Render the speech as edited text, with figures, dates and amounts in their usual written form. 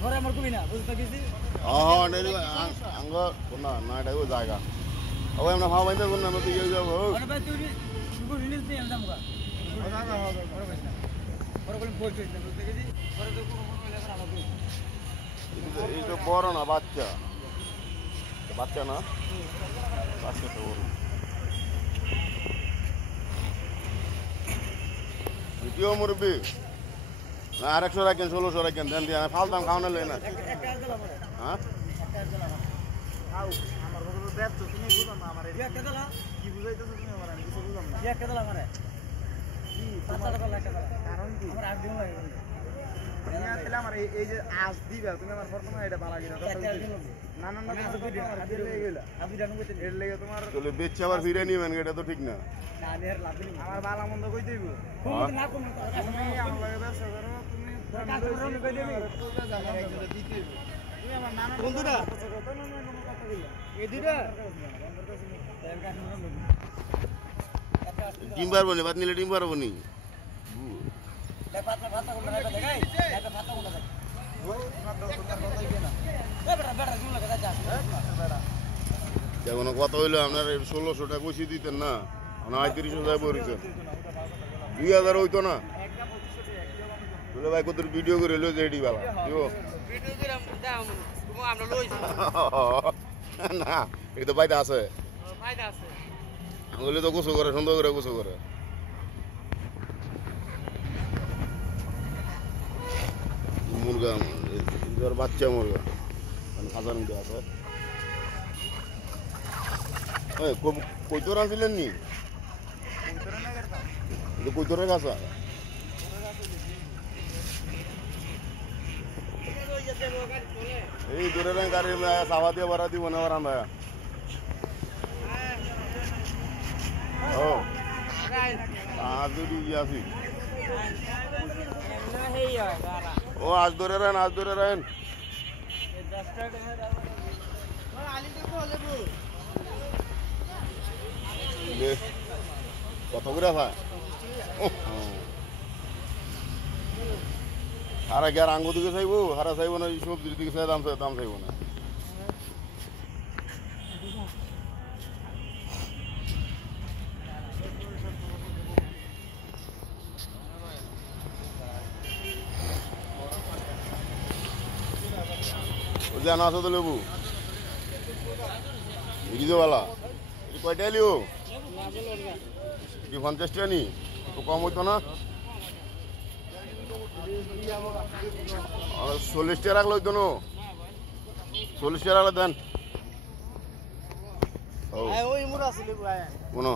ঘরে আমার কবি না বুঝতে গেছি নেই আঙ্গ না না এটা জায়গা ও আমরা ভাব বাইতে কোন না তুই যাব আরে ভাই তুই রিলিজ দিয়ে এলাম গা ঘরে বসে না ঘরে বলে বলছিস না বুঝতে গেছি ঘরে তো কোনো কোনো লেখা আমাকে এই তো বড় না বাচ্চা বাচ্চা না বাচ্চা তো বড় ভিডিও মুরবি না 800 রাখেন 1600 রাখেন দেন দিয়ে ফালতাম খাওয়ানো লই না হ্যাঁ আউ আমার বড় দেব তো তুমি বুঝো না আমারে একটা দালা কি বুঝাইতেছো তুমি আমারে আমি কিছু বুঝলাম না একটা দালা আমারে কি 5 টাকা লাগে কারণ কি আমার 8 দিন লাগে না তাহলে আমার এই যে আজ দিবা তুমি আমার প্রথমে এটা ভালো লাগে না না না আদি লেগে গেল আদি জানো কইতে এর লাগে তোমার চলে বেচে আবার ফিরে নিবেন এটা তো ঠিক না না এর লাভ নেই আমার ভালো মন্দ কই দেব না কোন তুমি আমার লাগে ব্যবসা করো তুমি কাজ করো না কই দেবি পুরো জায়গা একজনে দিতে তুমি আমার নানা বন্ধুরা এই দুইটা ডিম পারবো না বাদ নিলে ডিম পারবো নি যেমন কত হইলো আপনার 1600 টাকা কইছি দিতেন না আপনার 3500 টাকা পড়েছে 2000 হইতো না বলে ভাই কত ভিডিও করে লই রেডি বালা দিও ভিডিও করে দাও তুমি আমরা লইছি না এটা তো বাইরে আছে ফায়দা আছে বলে তো গোসল করে সুন্দর করে গোসল করে মুরগা এর বাচ্চা মুরগা হাজার মধ্যে আছে ওই কই তোর আনছিলেন নি কই তোর গাছা এই দূরে গাড়ি সাবা দিয়ে ভরা দিব না আমরা ও আজ দুটি আছি ও আজ ধরে রাখেন কত করে ভাই হারা কি আর আঙ্গুর দিকে চাইবো হারা চাইবো না সবজির দিকে চাই দাম চাইবো না জানা আছে তো লেবু বুঝিদেওয়ালা কয়টা লিও কি 50 টাকা নি তো কম হইতো না 40 টাকা রাখলো হইতো না 40 টাকা রাখলে দেন ওই মুরা আছে লেবু কোনো